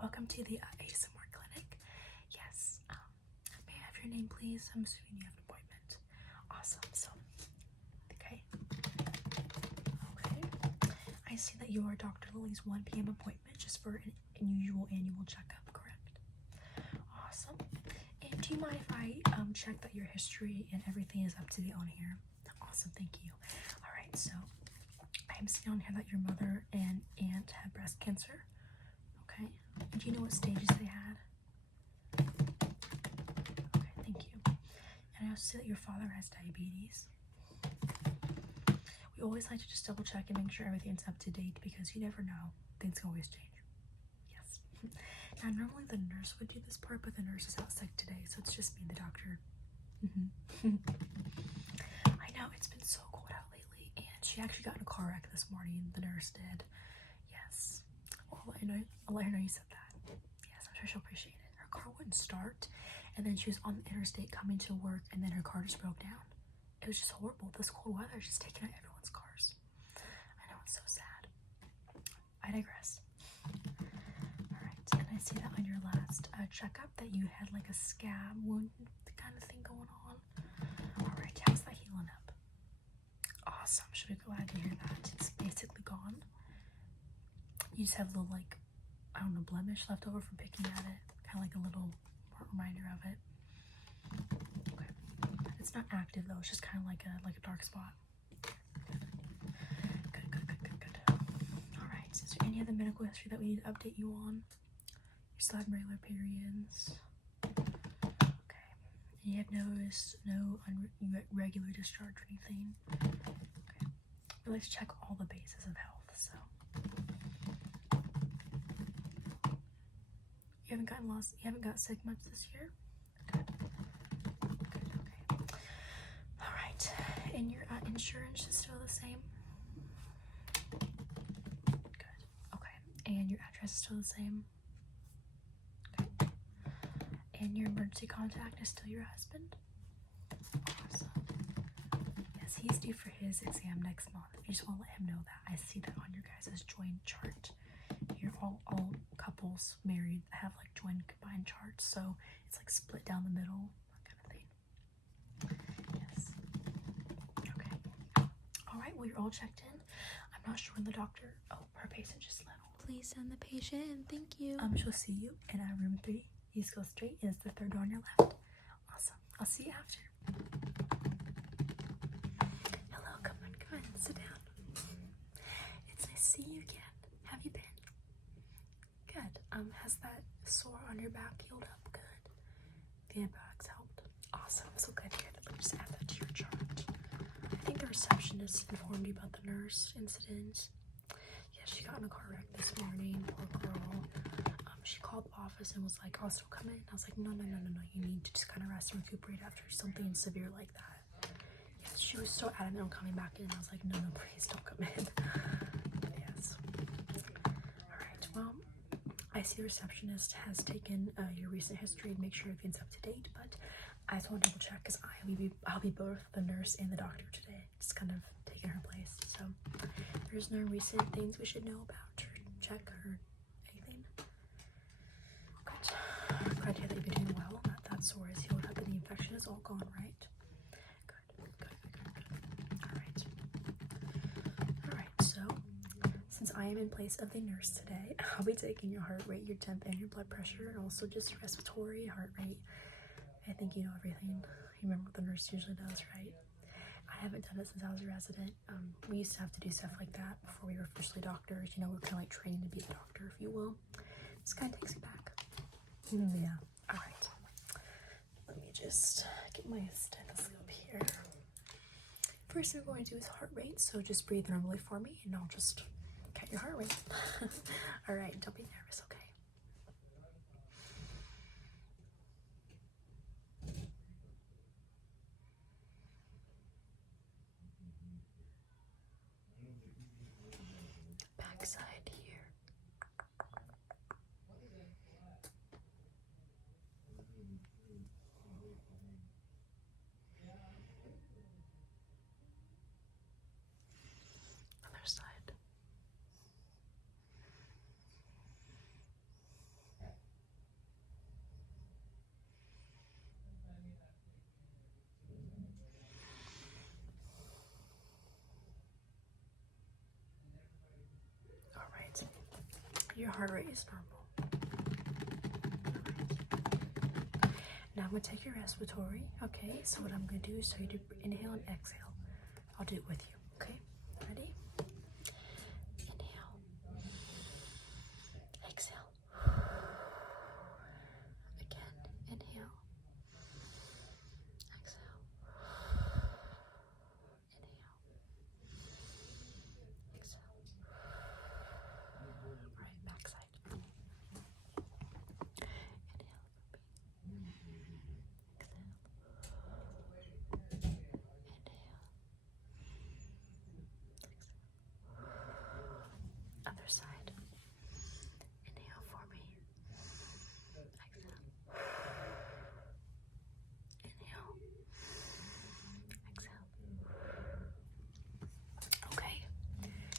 Welcome to the ASMR clinic. Yes, may I have your name, please? I'm assuming you have an appointment. Awesome. So, okay. I see that you are Dr. Lily's 1 p.m. appointment just for an unusual annual checkup, correct? Awesome. And do you mind if I check that your history and everything is up to date on here? Awesome, thank you. All right, so I am seeing on here that your mother and aunt had breast cancer. Okay. And do you know what stages they had? Okay, thank you. And I also see that your father has diabetes. We always like to just double check and make sure everything's up to date because you never know. Things can always change. Yes. Now, normally the nurse would do this part, but the nurse is out sick today, so it's just me and the doctor. I know, it's been so cold out lately, and she actually got in a car wreck this morning. The nurse did. Yes. Well, I'll let her know you said that. Yes, I'm sure she'll appreciate it. Her car wouldn't start, and then she was on the interstate coming to work, and then her car just broke down. It was just horrible. This cold weather is just taking out everyone's cars. I know, it's so sad. I digress. Alright, and I see that on your last checkup that you had like a scab wound kind of thing going on. Alright, how's that healing up? Awesome. Should we go ahead and hear that? It's basically gone. You just have a little, like, I don't know, blemish left over from picking at it. Kind of like a little reminder of it. Okay. It's not active though. It's just kind of like a dark spot. Good. All right. Is there any other medical history that we need to update you on? You still have regular periods. Okay. And you have noticed no irregular discharge or anything. Okay. We like to check all the bases of health. So you haven't got sick much this year? Good. Okay. All right. And your insurance is still the same? Good. Okay. And your address is still the same? Okay. And your emergency contact is still your husband? Awesome. Yes, he's due for his exam next month. You just want to let him know that. I see that on your guys' joint chart. You're all couples married have like joint combined charts, so it's like split down the middle, that kind of thing. Yes. Okay. All right. Well, you're all checked in. I'm not sure when the doctor. Oh, her patient just left. Please send the patient in. Thank you. She'll see you in room 3. You just go straight. It's the third door on your left. Awesome. I'll see you after. Hello. Come on. Sit down. It's nice to see you again. Have you been? Good. Has that sore on your back healed up? Good. The antibiotics helped. Awesome. I'm so glad to hear that. Let me just add that to your chart. I think the receptionist informed you about the nurse incident. Yeah, she got in a car wreck this morning. Poor girl. She called the office and was like, "I'll still come in." I was like, No. You need to just kind of rest and recuperate after something severe like that. Yes, she was so adamant on coming back in. I was like, No, please don't come in. Yes. All right. Well, I see the receptionist has taken your recent history to make sure everything's up to date, but I just want to double check because I'll be both the nurse and the doctor today, just kind of taking her place. So there's no recent things we should know about or check or anything. Good. I'm glad to hear that you've been doing well. That sore is healed up and the infection is all gone, right? Good. All right. So since I am in place of the nurse today, I'll be taking your heart rate, your temp, and your blood pressure, and also just respiratory, heart rate. I think you know everything. You remember what the nurse usually does, right? I haven't done it since I was a resident. We used to have to do stuff like that before we were officially doctors. You know, we're kind of like trained to be a doctor, if you will. This kind of takes you back. Yeah. All right. Let me just get my stethoscope here. First thing we're going to do is heart rate, so just breathe normally for me, and I'll just count your heart rate. All right, don't be nervous, okay? Backside here. Other side. your heart rate is normal. Now I'm going to take your respiratory, okay? So what I'm going to do is tell you to inhale and exhale. I'll do it with you, okay? Ready? Inhale. Exhale. Again, inhale. Exhale. Inhale. Exhale. Alright, back side. Other side. Inhale for me. Exhale. Inhale. Exhale. Okay.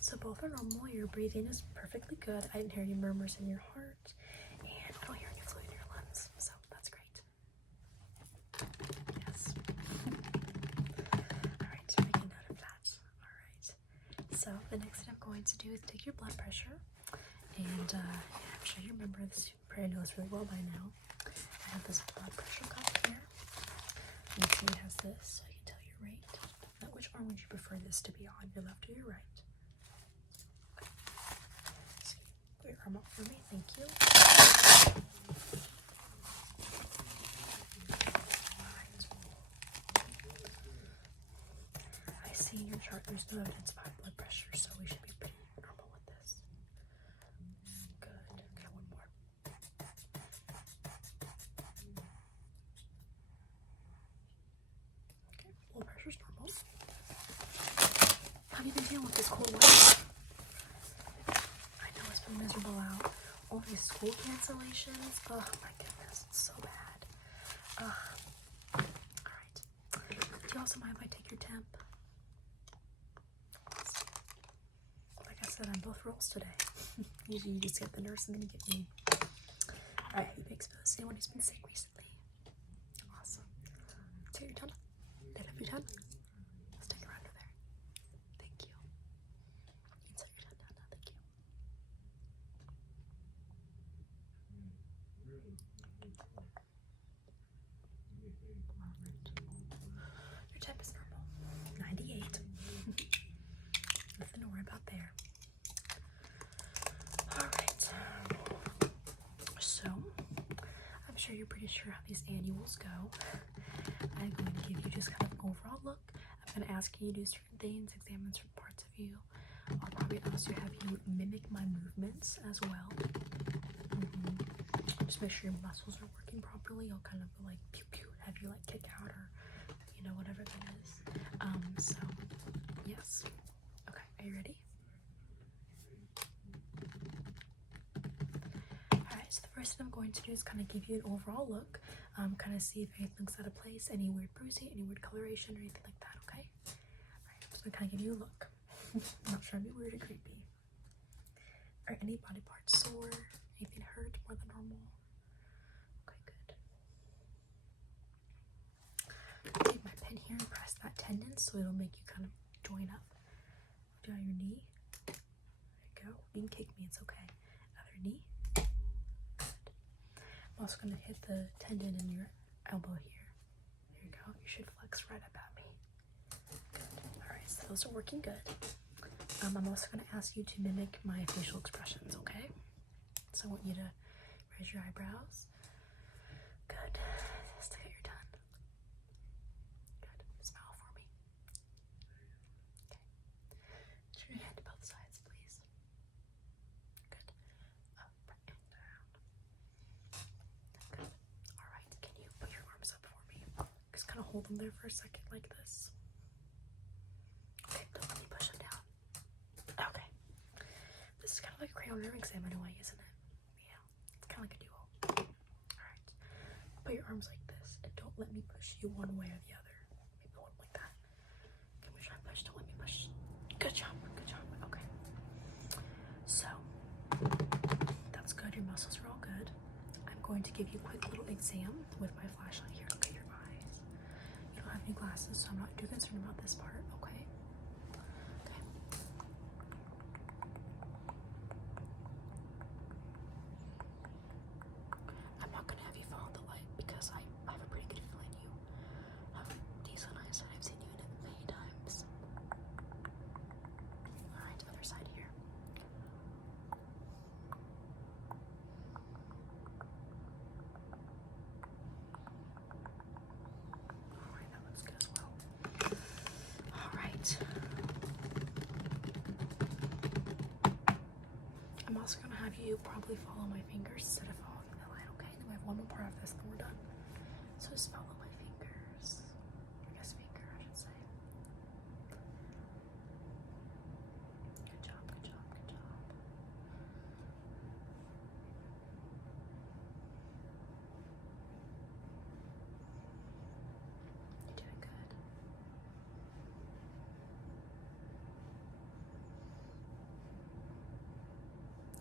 So both are normal. Your breathing is perfectly good. I didn't hear any murmurs in your heart. And I don't hear any fluid in your lungs. So that's great. Yes. Alright, make a note of that. Alright. So the next thing I'm going to do is take your blood pressure. And I'm sure you remember this, probably know this really well by now. I have this blood pressure cuff here. And it has this, so I can tell your rate. Now, which arm would you prefer this to be on, your left or your right? Okay. So put your arm up for me, thank you. Alright. I see in your chart there's no evidence of high blood pressure, so we should be pretty normal with this. Good. Okay, one more. Okay, blood pressure's normal. How have you been dealing with this cold weather? I know it's been miserable out. All these school cancellations. Oh my goodness, it's so bad. Alright. Do you also mind if I take your temp? Awesome. Like I said, on both roles today. Usually you just get the nurse and then you get me. Alright, have you been exposed to anyone who's been sick recently? Awesome. Take your tongue. Light up your tongue. Stick it under there. Thank you. Insert your tongue down now. Thank you. Your temp is normal. 98. Nothing to worry about there. Alright. So, I'm sure you're pretty sure how these annuals go. I'm going to give you just kind of an overall look. I'm going to ask you to do certain things, examine certain parts of you. I'll probably also have you mimic my movements as well. Just make sure your muscles are working properly. I'll kind of like pew pew, have you like kick out or you know whatever that is. So yes. Okay, are you ready? Alright, so the first thing I'm going to do is kind of give you an overall look. Kind of see if anything's out of place, any weird bruising, any weird coloration, or anything like that, okay? Alright, I'm just gonna kind of give you a look. I'm not trying to be weird or creepy. Are any body parts sore? Anything hurt more than normal? Okay, good. Take my pen here and press that tendon so it'll make you kind of join up. Do it on your knee. There you go. You can kick me, it's okay. Other knee. Good. I'm also going to hit the tendon in your elbow here. There you go. You should flex right up at me. Good. Alright, so those are working good. I'm also going to ask you to mimic my facial expressions, okay? So I want you to raise your eyebrows. Good. Stick out your tongue. Good. Smile for me. Okay. Turn your head to both sides, please. Good. Up and down. Good. Alright, can you put your arms up for me? Just kind of hold them there for a second like this. Okay, don't let me push them down. Okay. This is kind of like a cranial nerve exam in a way, isn't it? Yeah. It's kind of like a duo. Alright. Put your arms like this and don't let me push you one way or the other. Maybe one like that. Can we try and push? Don't let me push. Good job. Good job. Okay. So, that's good. Your muscles are all good. I'm going to give you a quick little exam with my flashlight here. Look at your eyes. You don't have any glasses, so I'm not too concerned about this part, okay? Okay. you probably follow my fingers instead of following the light, okay? Then we have one more part of this and then we're done. So just follow my fingers. I guess finger, I should say. Good job, good job, good job. You're doing good.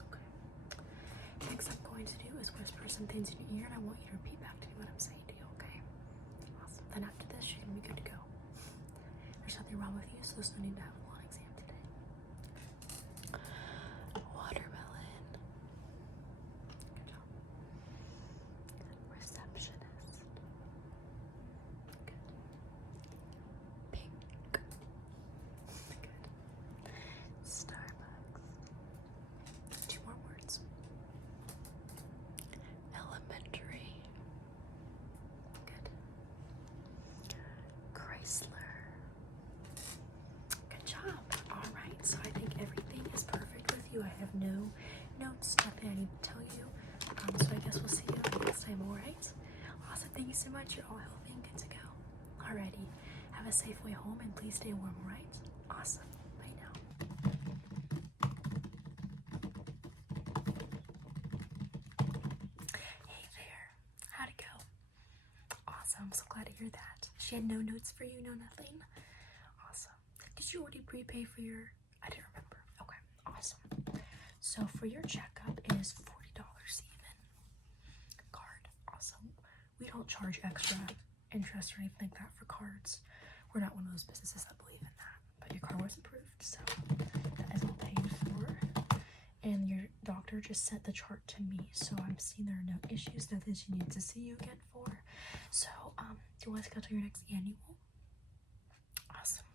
Okay. Next I'm going to do is whisper some things in your ear and I want you to repeat back to me what I'm saying to you, okay? Awesome. Then after this, you're gonna be good to go. There's nothing wrong with you, so there's no need to have a long exam today. Watermelon. Good job. Receptionist. Good. Pink. Good. Starbucks. 2 more words. Elementary. Good. Chrysler. Good job. Alright, so I think everything is perfect with you. I have no notes, nothing I need to tell you. So I guess we'll see you next time, alright? Awesome, thank you so much. You're all healthy and good to go. Alrighty, have a safe way home and please stay warm, alright? Awesome. Bye now. Hey there. How'd it go? Awesome. I'm so glad to hear that. She had no notes for you, no nothing? Awesome. Did you already prepay for your... I didn't remember. Okay, awesome. So for your checkup, it is $40 even. Card. Awesome. We don't charge extra interest or anything like that for cards. We're not one of those businesses that believe in that. But your card was approved, so that is all paid for. And your doctor just sent the chart to me, so I'm seeing there are no issues, nothing she needs to see you again for. So, do you want to schedule your next annual? Awesome.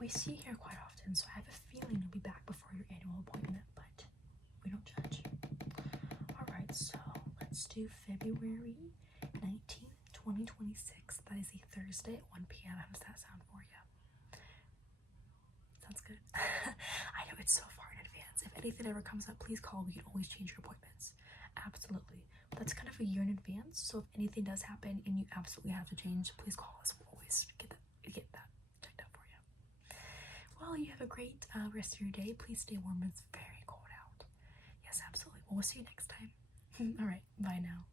We see you here quite often, so I have a feeling you'll be back before your annual appointment, but we don't judge. Alright, so let's do February 19th, 2026. That is a Thursday at 1 p.m. How does that sound for you? Sounds good. I know it's so far in advance. If anything ever comes up, please call. We can always change your appointments. Absolutely. That's kind of a year in advance, so if anything does happen and you absolutely have to change, please call us. We'll always get that checked out for you. Well, you have a great rest of your day. Please stay warm. It's very cold out. Yes, absolutely. Well, we'll see you next time. All right. Bye now.